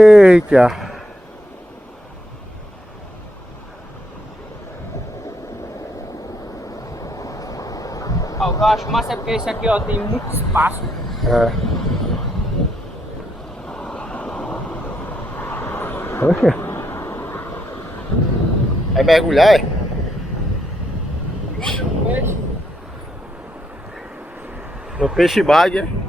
Eita. Ó, o que eu acho massa é porque esse aqui, ó, tem muito espaço. É. Oxe. Vai mergulhar, é? No peixe bag, é?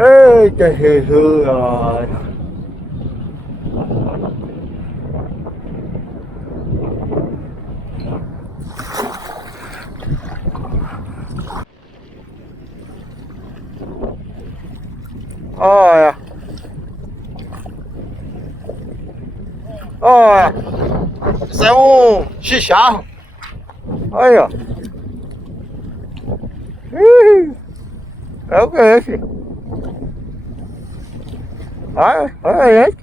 Eita Jesus, olha. Olha. Olha. Isso é um chicharro. Olha, ó. Ih, é o que é esse? Olha, olha aí.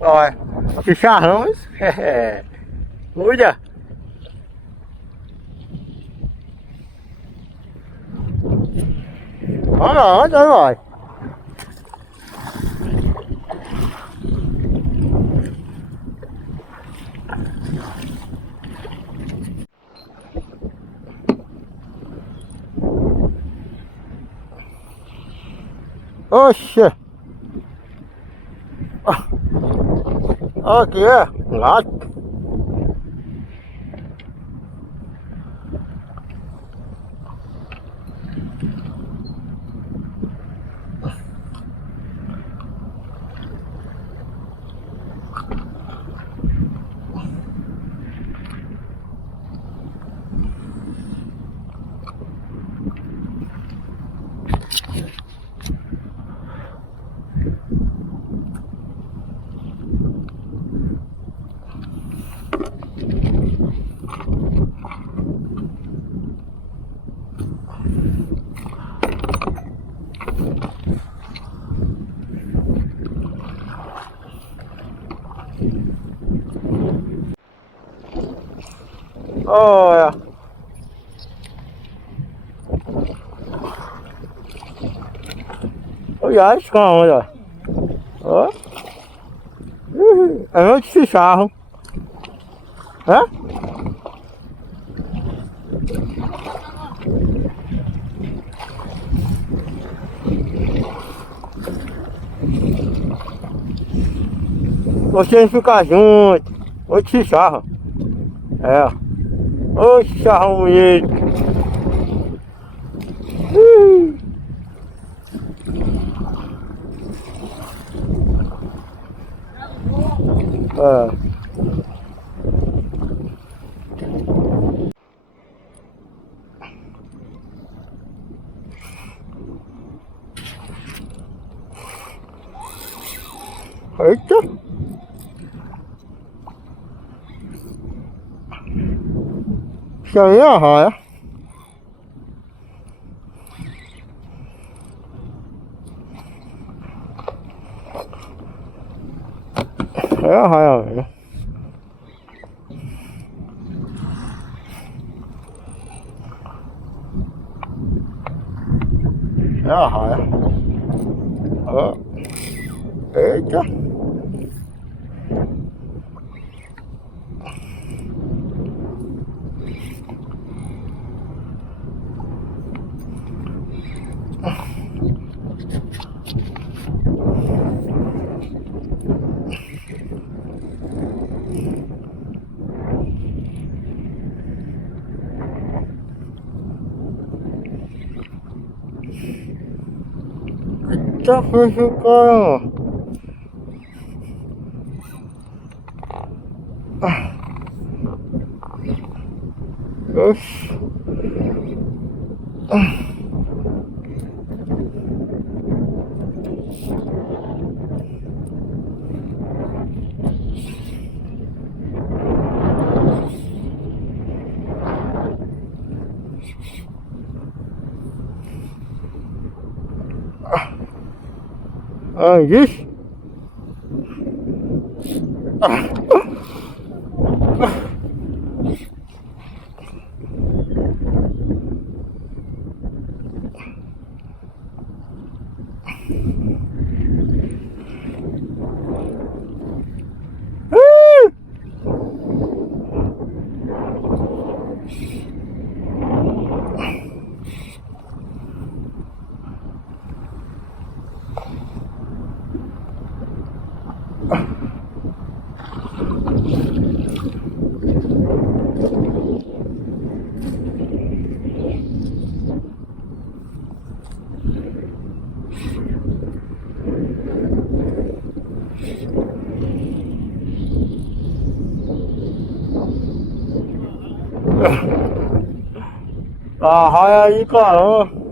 Olha, chicharrão, isso. Cuida. Olha, olha, olha. Oxe. Aqui é gato. Olha. Olha as camas, ó. Ó. É muito chicharro. Hã? Vocês ficam juntos. Ô chicharro. É. Ô chicharro bonito. É. Eita. Isso aí é a raia. É a raia, velho. É a raia. Ó. Eita. Eita, fecha o cara. Oxi. Isso? A raia aí, caramba.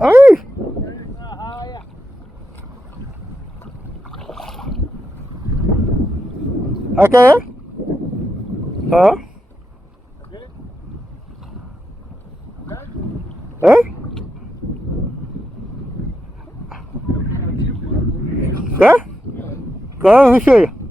Ai! Aqui é? Hã? Hã? Quer? Quer, Richard?